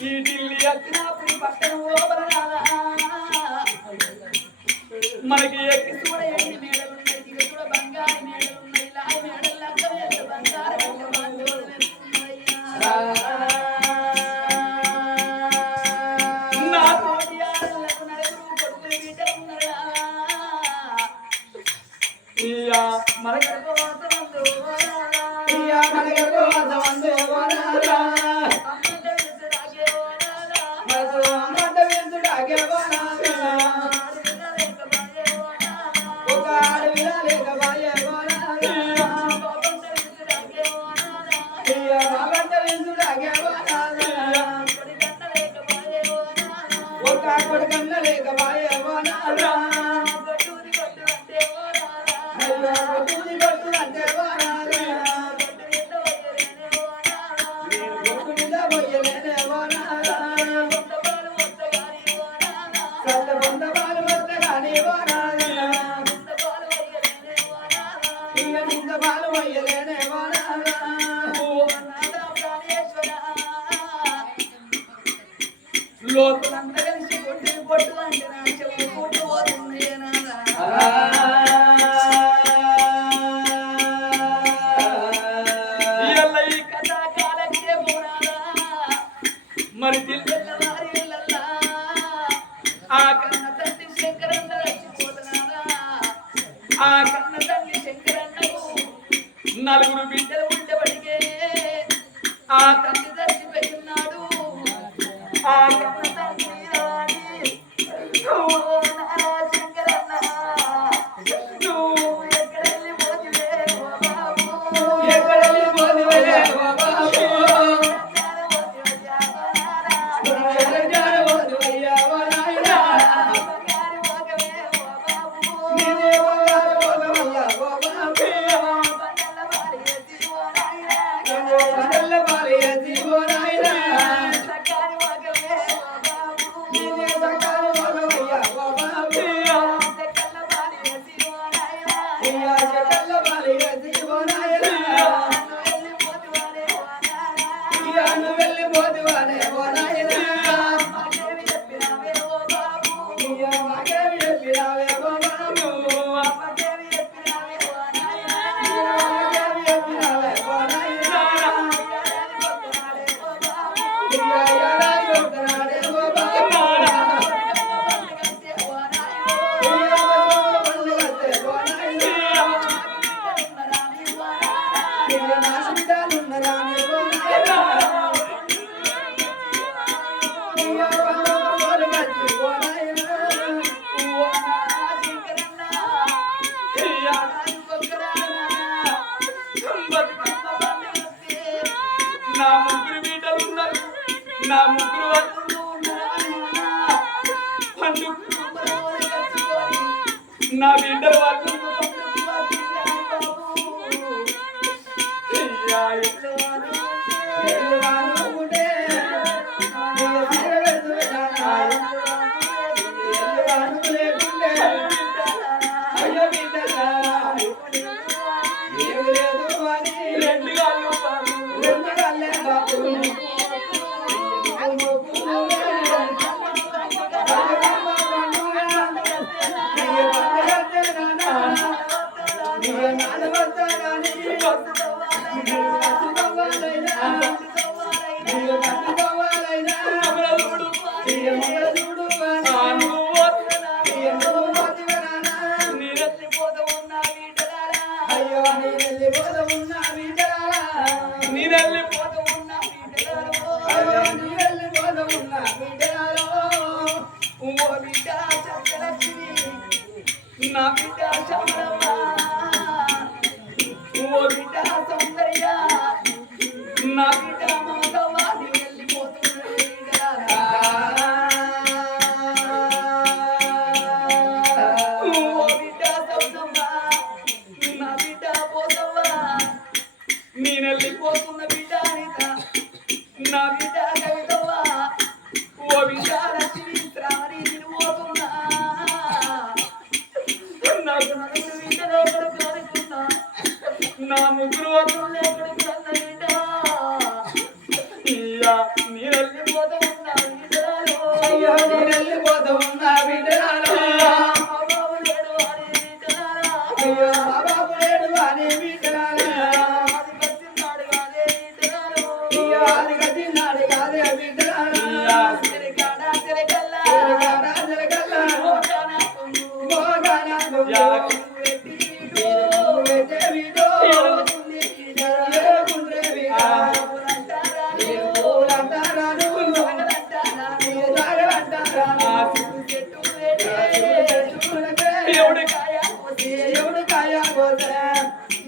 ఈ ఢిల్లీ అక్నాపురి పట్టణం లోపల మనకి ఎక్కి చూడ ఎన్ని మేడలున్నాయి, దిగ చూడ బంగారు మేడలున్నాయి, లాయి మేడలు అక్కడ బంగారు నా తోటి ఆడలకు నలుగురు కొడుకులు బిడ్డలు ఉన్నారా ఇయ్యా మనకు లోతులంతా కలిసి కొట్టి కొట్టు అంటే నా చెవు కొట్టు పోతుంది ఈ కథ కాలకే పోనాదా మరి తెల్లవారి వెళ్ళల్లా ఆ కన్న తల్లి శంకరన్న రచ్చిపోతున్నారా ఆ కన్న తల్లి శంకరన్నకు నలుగురు బిడ్డలు ఉండబడిగే ఆ తల్లి చచ్చిపోయినాడు ఆ కన్న తల్లి శంకరన్న నువ్వు ఎక్కడెళ్ళి పోతివే ఎక్కడెళ్ళి పోతివే నా ముగ్గురు బిడ్డలు ఉన్నారు, నా ముగ్గురు వస్తువులు పండు నా బిడ్డలు వాళ్ళు Thank you. నా బిడ్డ చమరమ్మ ఓ బిడ్డ సౌందర్య నా బిడ్డ మమతవాది వెళ్ళిపోతున్నది ఓ బిడ్డ సౌదమ్మ నా బిడ్డ పోతవ్వ నేను వెళ్ళిపోతున్న బిడ్డ అనిత నా బిడ్డ కవితవ్వ ఓ బిడ్డ లక్ష్మీ శ్రావణి నేను పోతున్నా నాకు నలుగురు బిడ్డలు ఎక్కడికి అనుకున్నా నా ముగ్గురు వద్దులు ఎక్కడికి అన్నయ్యా నేను వెళ్ళిపోతూ ఉన్నా బిడ్డలు అయ్యో నేను వెళ్ళిపోతూ ఉన్నా బిడ్డలు బాబు లేడు అని బిడ్డలు అయ్యో బాబు లేడు అని బిడ్డలు అది కట్టినాడు కాదే బిడ్డలు అయ్యో అది కట్టినాడు కాదే బిడ్డలు సిరికాడా సిరికల్లా సిరికాడా సిరికల్లా మోగానా మోగానా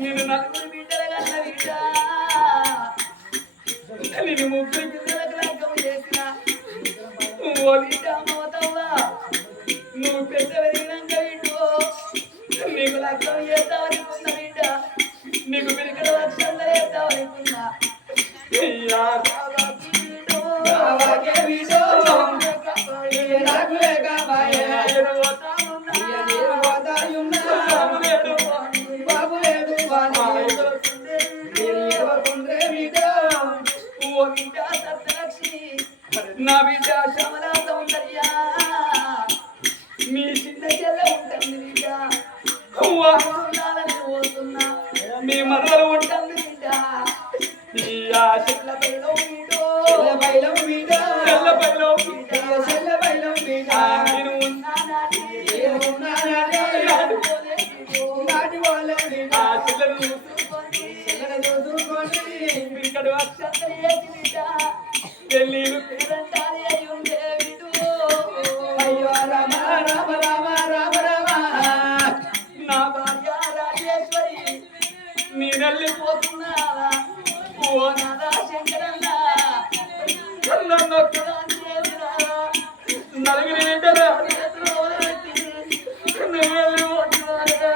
నేను నలుగురు బిడ్డల కన్న బిడ్డ నేను ముగ్గురు పిల్లలకు లగ్గం చేసిన ఓ బిడ్డ మోతవ్వ నువ్వు పెద్ద వెలిగినాక బిడ్డు నీకు లగ్గం చేద్దామనుకున్న బిడ్డ నీకు పిలికల లక్ష్యంలో చేద్దామనుకున్నా నా బిడ్డ శ్యామల సౌందర్య మీ చిన్న చెల్ల ఉంటుంది బిడ్డ ఉండాలని పోతున్నా మీ మరలు ఉంటుంది బిడ్డ చెల్ల పైలో వీడో చెల్ల పైలో చెల్ల పైలో నేను ఉన్నా నాటి నాటి వాళ్ళ చెల్లెలు చూసుకొని ఇక్కడ అక్షంతలు వేసి బిడ్డ పెళ్ళిళ్ళు పేరంటారి అయి ఉండే విడు అయ్యో రామ రామ రామ రామ రామ నా భార్య రాజేశ్వరి నేనెళ్ళిపోతున్నావా ఓ నాదా శంకరన్న నన్నొక్కదాన్ని చేసినావా నలుగురి బిడ్డలు నువ్వు వెళ్ళిపోతున్నావా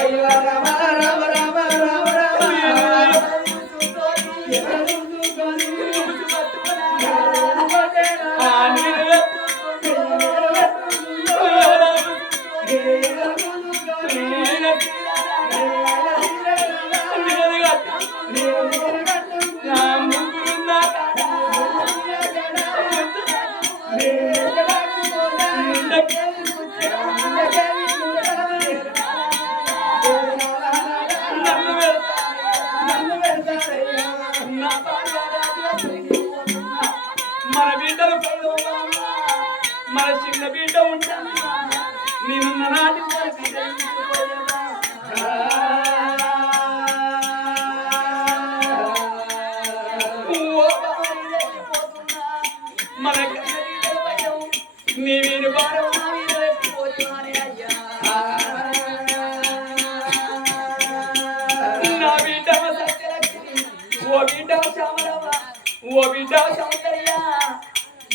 అయ్యో రామ రామ రామ రామ రామ మన బిడ్డలు మన చిన్న బిడ్డ ఉంటాను నేనున్న నాటి మన నీ వీరు భారం నా వీరు ఎత్తిపోతున్నానే అయ్యా నా బిడ్డ సత్యలక్ష్మి ఓ బిడ్డ శ్యామలమ్మ ఓ బిడ్డ సౌందర్య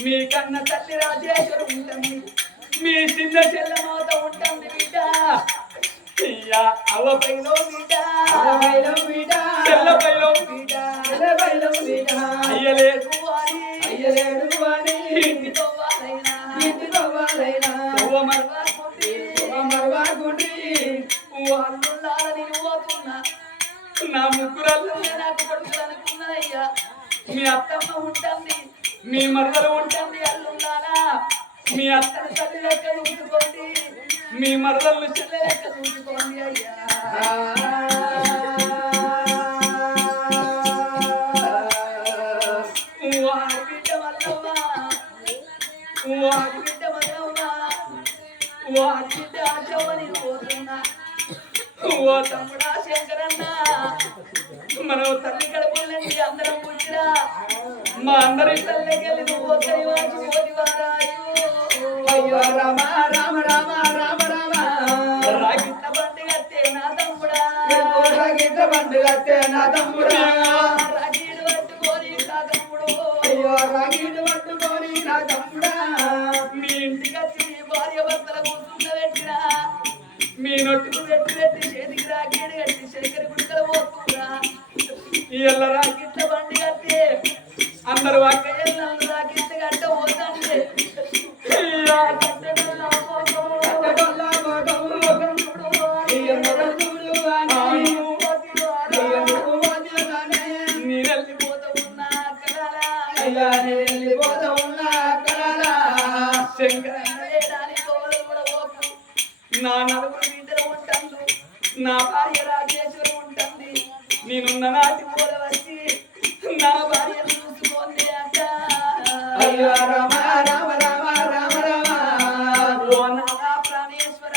మీ కన్న తల్లి రాజేశ్వరి ఉంటుంది మీ చిన్న చెల్లమోత ఉంటుంది బిడ్డ అవ్వపైలో బిడ్డ చెల్లపైలో బిడ్డ అయ్యలేదు అని ఇంటితో వాళ్ళైనా మరవాకుండ్రి వాళ్ళుండాలని పోతున్నా నా ముగ్గురల్లు నాకు కొడుకు అనుకున్నదయ్యా మీ అత్తమ్మ ఉంటుంది మీ మరదలు ఉంటుంది అల్లుండాలా మీ అత్తను తల్లి లెక్క చూసుకోండి మీ మరదలు చెల్లె లెక్క చూసుకోండి అయ్యా వాడి బిడ్డ మగనవ్వా వాడి బిడ్డ ఆచవని పోతున్నా ఓ తమ్ముడా శంకరన్న మనం తల్లి గడపలేండి అందరం పుట్టిరా మా అందరి తల్లికెళ్ళి నువ్వు ఒక్కరి వాచి ఓదివారాయు అయ్యో రామ రామ రామ రామ రామ రాగిట్ల బండి కట్టే నా తమ్ముడా రాగిట్ల బండి కట్టే నా తమ్ముడా రాగిడు పట్టుకొని నా తమ్ముడు అయ్యో రాగిడు పట్టుకొని నా తమ్ముడా మీ ఇంటికి వచ్చి మీ భార్య భర్తల కూర్చుండ పెట్టినా మీ నొట్టుకు పెట్టి పెట్టి చేతికి రాగిడు కట్టి శేఖరి గుడికలు పోతున్నా ఇళ్ళ రాగిట్ల బండి కట్టే అందరూ అక్క ఎల్లలు రాగిట్ల గట్ట పోతండి నా నలుగురు బిడ్డలు ఉంటుంది నా భార్య రాజేశ్వరం ఉంటుంది నేనున్న నాటి పోల వచ్చి నా భార్యను చూసుకోండి అక్క అయ్యో రామ రామ రామ రామ రామ ఓ నాదా ప్రాణేశ్వర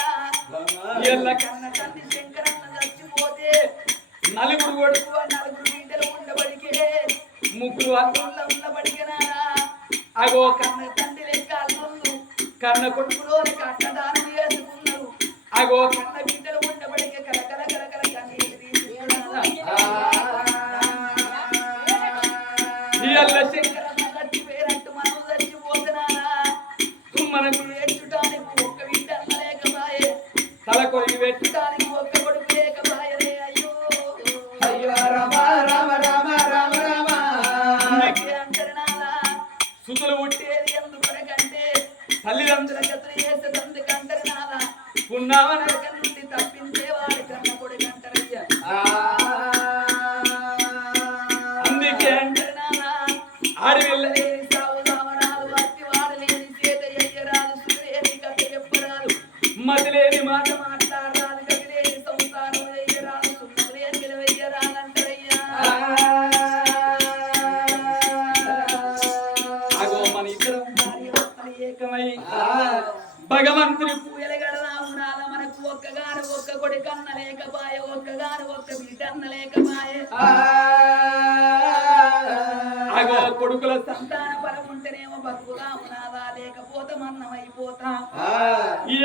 ఎల్ల కన్న తండ్రి శంకరన్న చచ్చిపోతే నలుగురు కొడుకు నలుగురు బిడ్డలు ఉండబడికే ముగ్గురు అల్లుళ్ళ ఉండబడికే నానా అగో కన్న తండ్రి లెక్క అల్లుళ్ళు కన్న కొడుకులో కట్టదానం చేసుకున్నారు అగో కన్న బిడ్డలు ఉండబడికే కలకల కలకల కన్నీళ్ళు తీసుకున్నారు ఎల్ల శంకరన్న చచ్చిపోయినట్టు మనం చచ్చిపోతున్నానా మనకు ఎట్టుటానికి ఒక్క బిడ్డ లేకపాయే తల కొరికి పెట్టుటానికి ఒక్క కొడుకు లేకపాయరే అయ్యో అయ్యో రామ రామ రామ రామ రామ అంటారు నాన్న సుతులు పుట్టేది ఎందుకనకంటే తల్లిదండ్రుల కత్తులు చేసేందుకంటారు నాన్న పున్నావనక నుండి తప్పించేవాడు కన్న కొడుకు అంటారయ్యా అందుకే అంటారు నాన్న ఆడవిల్లలేని సావు సావరాలు భక్తి వాడలేని చేత ఎయ్యరాలు సురేని కథ చెప్పరాలు మదిలేని మాట మాట్లాడాలి గదిలేని సంసారం ఎయ్యరాలు సురేని వెయ్యరాలంటారయ్యా అగో మన ఇద్దరం భార్య ఏకమై భగవంతుని పూయలు గడలా ఉండాల మనకు ఒక్కగాను ఒక్క కొడుకు అన్న లేకపాయ ఒక్కగాను ఒక్క బిడ్డ అన్న లేకపాయ అగో కొడుకుల సంతాన బలం ఉంటేనేమో బతుకుగా ఉన్నాదా లేకపోతే మన్నం అయిపోతా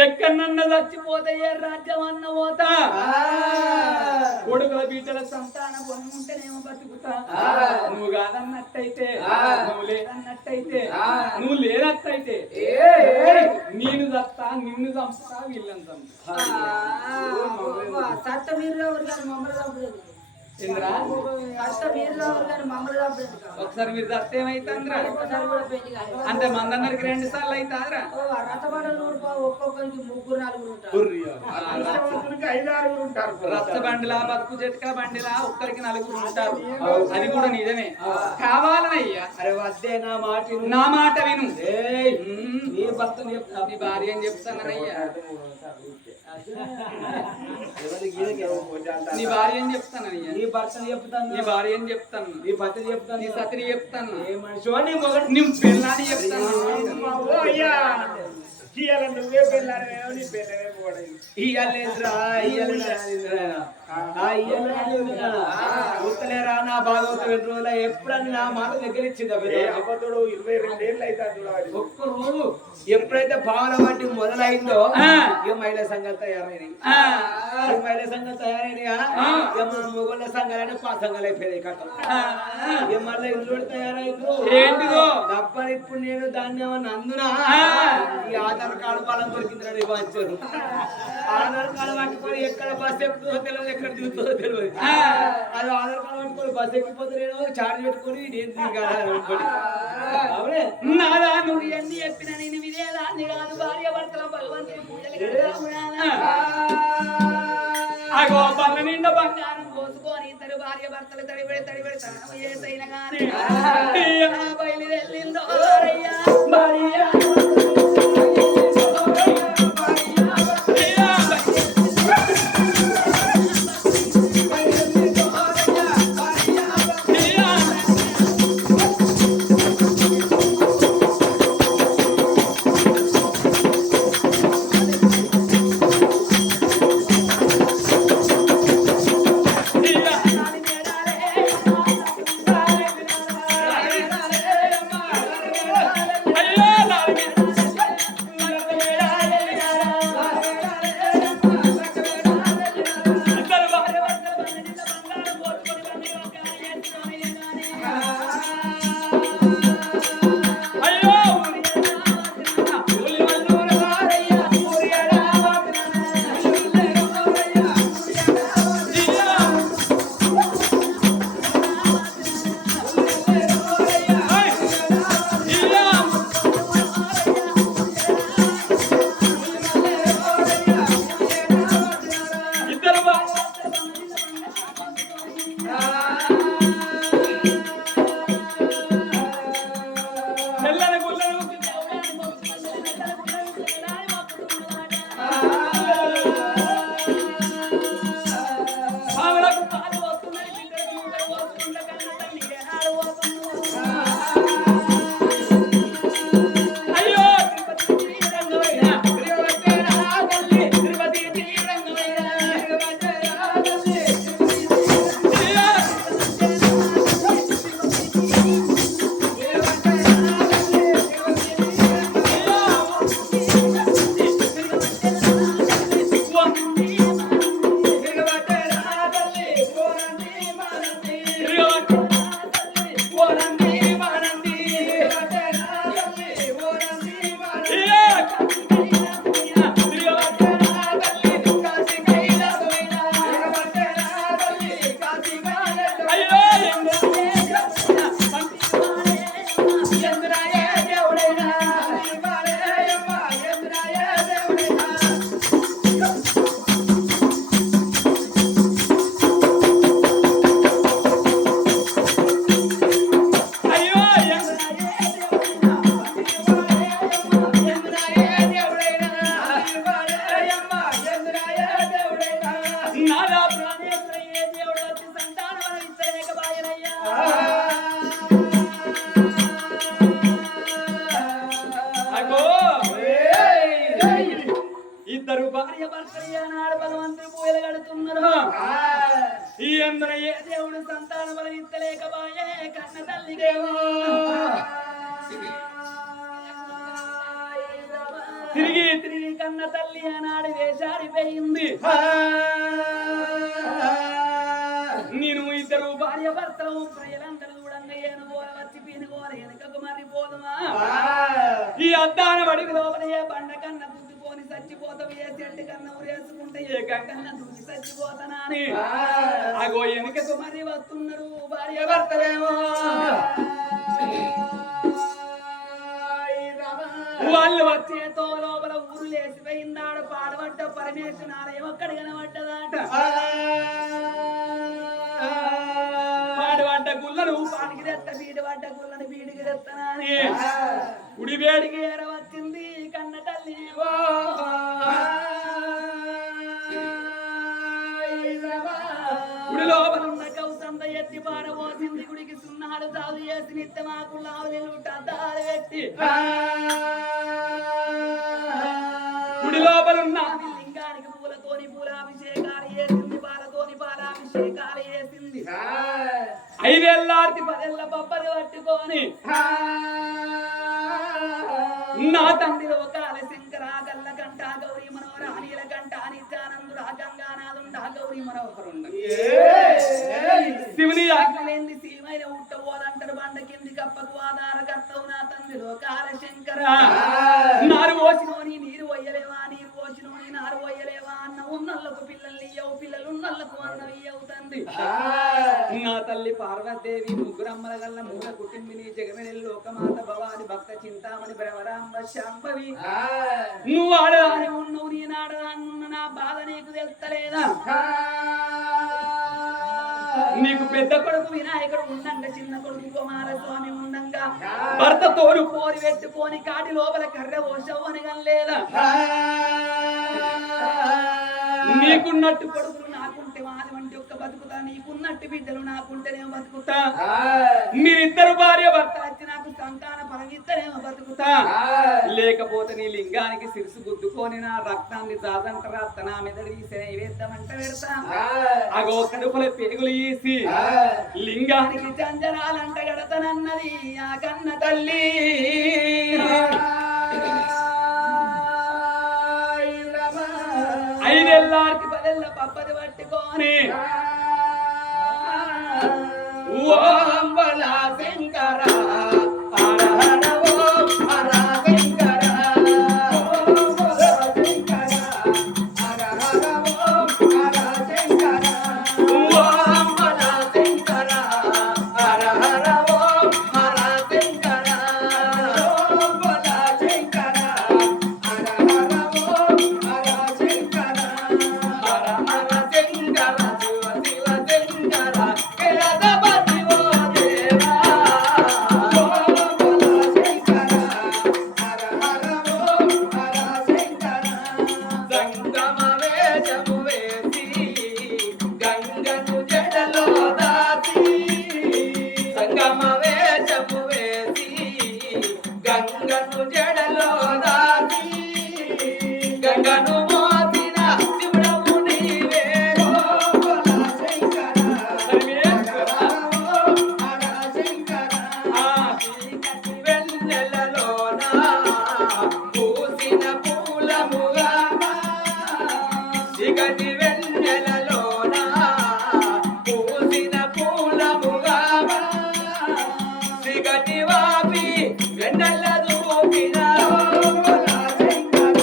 ఎక్కడన్న చచ్చిపోతే ఏ రాజ్యం అన్న పోతా కొడుకుల బిడ్డల సంతాన బలం ఉంటేనేమో బతుకుతా నువ్వు కాదన్నట్టయితే నువ్వు లేదన్నట్టయితే నువ్వు లేనట్టయితే నేను చస్తా నిన్ను చంపుతా వీళ్ళని చంపుతా సత్త మీరు మమ్మల్ని ఇంద్రా మమ్మల్ని ఒకసారి మీరు చస్తే ఏమైతుందిరా అంటే మందన్నరికి 2 సార్లు అవుతారా రథబండలు ఒక్కొక్కరికి 3-4 ఉంటారు రచ్చ బండిలా బతుకు జట్కా బండిలా ఒక్కరికి 4 ఉంటారు అది కూడా నిజమే కావాలనయ్యా అరే వద్దే నా మాట విను నీ భర్త నీ భార్య అని చెప్తానయ్యా నీ భార్య అని చెప్తానయ్యా నీ భర్తని చెప్తాను నీ భార్య అని చెప్తాను నీ భర్త చెప్తాను నీ సతిని చెప్తాను ఏ మనిషి నీ మొగడు నీ పెళ్ళాని చెప్తాను నువ్వే పెళ్ళాను నీ పెళ్ళనే పోవడం ఇయ్యలేదురా గుర్తలేరా నా భాగవతం 2 రోజుల ఎప్పుడన్నా నా మాట దగ్గర ఇచ్చిందా అబద్ధుడు 22 ఏళ్ళు అవుతాడు ఒక్క రోజు ఎప్పుడైతే భావన వంటి మొదలైందో ఏ మహిళా సంఘాలు తయారైనాయి మహిళా సంఘాలు తయారైనాయా మన మొగోళ్ళ సంఘాలనే 5 సంఘాలు అయిపోయాయి కట్ట మళ్ళీ ఇల్లు తయారైందో ఏంటిదో డబ్బని ఇప్పుడు నేను దాన్ని ఏమన్నా అందునా ఈ ఆధార్ కార్డు బలం దొరికిందని పంచారు ఆధార్ కార్డు పట్టుకొని ఎక్కడ బస్ ఎక్కుతుందో తెలియదు ఎక్కడ దిగుతుందో తెలియదు అది ఆధార్ కార్డు పట్టుకొని బస్ ఎక్కిపోతే నేను చార్జ్ పెట్టుకొని నేను అవునే నాదా నువ్వు ఎన్ని చెప్పినా నేను వినేదాన్ని కాదు భార్య భర్తల భగవంతుని పూజలు అగో పళ్ళ నిండా బంగారం పోసుకొని ఇద్దరు భార్య భర్తలు తడిబడి తనం చేసైన గానీ బయలుదేరిందో భార్య భార్య భర్తలు నాడు బలవంతులు పూయలు కడుతున్నారు ఈ ఎందున ఏ దేవుడు సంతాన బలం ఇత్తలేకబాయే కన్న తల్లికేమో తిరిగి తిరిగి కన్న తల్లి ఆనాడు వేషాడిపోయింది నేను ఇద్దరు భార్య భర్తలు ప్రజలందరూ చూడంగా ఏను గోల వచ్చి పీను గోల వెనుకకు మర్రిపోదుమా ఈ అద్దాన వడికి లోపల ఏ బండ కన్న దుద్దుకొని చచ్చిపోతావు ఏ చెట్టు కన్నా ఊరేసుకుంటే ఏ గంగన్న దుద్ది చచ్చిపోతానా అని అగో వెనుకకు మర్రి వస్తున్నారు భార్య భర్తలేమో వాళ్ళు వచ్చేతో లోపల ఊరు లేచిపోయిందాడు పాడబడ్డ పరమేశ్వరాలయం ఒక్కడి కనబడ్డదాట పాడబడ్డ గుళ్ళను పాడికి తెత్త బీడి పడ్డ గుళ్ళను బీడికి తెత్తనాని ఉడి వేడికి ఏర వచ్చింది కన్న తల్లి గుడి లోపల ఉన్న కౌసంత ఎత్తి పారబోసింది గుడికి సున్నాడు చాలు చేసి నిత్యమాకు లావులు అద్దాలు పెట్టి గుడి లోపల ఉన్న లింగానికి పూలతోని పూలాభిషేకాలు చేసింది పాలతోని పాలాభిషేకాలు చేసింది 5 ఏళ్ళ 10 ఏళ్ళ బొబ్బలు పట్టుకొని నా తండ్రి లోకాల శంకర గల్ల కంట గౌరీ మనోహర అనిల కంట నిత్యానందుడు గంగానాథుండ గౌరీ మనోహరుండ శివుని ఆజ్ఞలేంది సీమైన ఉట్టబోదంటారు బండ కింది కప్పకు ఆధార కర్తవు నా తండ్రి లోకాల శంకర నారు పోసినోని నీరు పోయలేవా నీరు పోసినోని నారు పోయలేవా అన్న ఉన్నళ్ళకు పిల్లల్ని ఇయ్యవు పిల్లలు ఉన్నళ్ళకు అన్నవి ఇయ్యవు తండ్రి నా తల్లి పార్వతీదేవి ముగ్గురమ్మల గల్ల మూల కుటుంబిని జగమెని లోకమాత భవాని భక్త చింతామణి భ్రవరాంబ శాంభవి నువ్వు ఆడదాని ఉన్నావు నేను ఆడదానున్న నా బాధ నీకు తెలుస్తలేదా నీకు పెద్ద కొడుకు వినాయకుడు ఉండంగా చిన్న కొడుకు కుమారస్వామి ఉండంగా భర్త తోడు పోరి పెట్టుకొని కాటి లోపల కర్ర ఓసవని లేదా నీకున్నట్టు కొడుకులు నాకుంటే వారి వంటి ఒక్క బతుకుతా నీకున్నట్టు బిడ్డలు నాకుంటేనేమో బతుకుతా మీరిద్దరు భార్య భర్త వచ్చి నాకు సంతాన పరమిద్దరేమో బతుకుతా లేకపోతే నీ లింగానికి సిరుసు గుద్దుకొని నా రక్తాన్ని జాజంట రాత్త నా మెదడు తీసే నైవేద్యమంట పెడతా అగో కడుపుల పెరుగులు తీసి లింగానికి జంజరాలంట గడతనన్నది ఆ కన్న తల్లి 5 ఏళ్ళ 10 ఏళ్ళ పప్పది పట్టుకొని ఓం బలా శంకర హర హర ఓం హర శంకర ఓం బలా శంకర హర హర ఓం హర శంకర ఓం బలా శంకర హర హర ఓం హర శంకర ఓం బలా శంకర హర హర ఓం హర శంకర హర హర శంకర శివ శివ శంకర కేరదపతి ఓ దేవా ఓం బలా శంకర హర హర ఓం హర శంకర సంగమ వేషము వేసి గంగను జడలో దాసి సంగమ వేషము వేసి గంగను జడలో దాసి గంగను మోసిన శివుడవు నీవే ఓం బలా శంకర పరమేశ్వర ఓం హర శంకర ఆ చీకటి వెన్నెలలోన పూసిన పూలముగా చీకటి వెన్నెలలోన పూసిన పూలముగా చీకటి వాపి వెన్నెల దూపిన ఓం బలా శంకర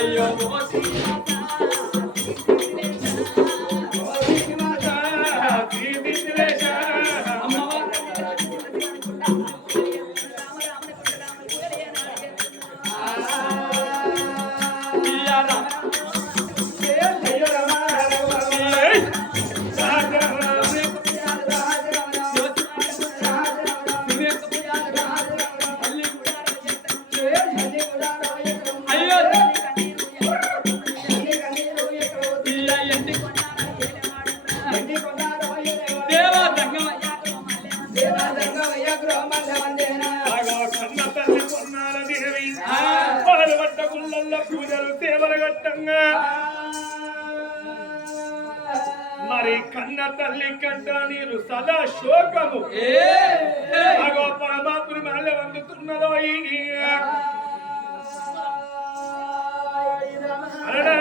అయ్యో ఓ శ్రీనివాస, పూజలు సేవలు గట్టంగా మరి కన్న తల్లి కంట నీరు సదా శోకము పరమాత్ముని మనల్ని వందుతున్నదో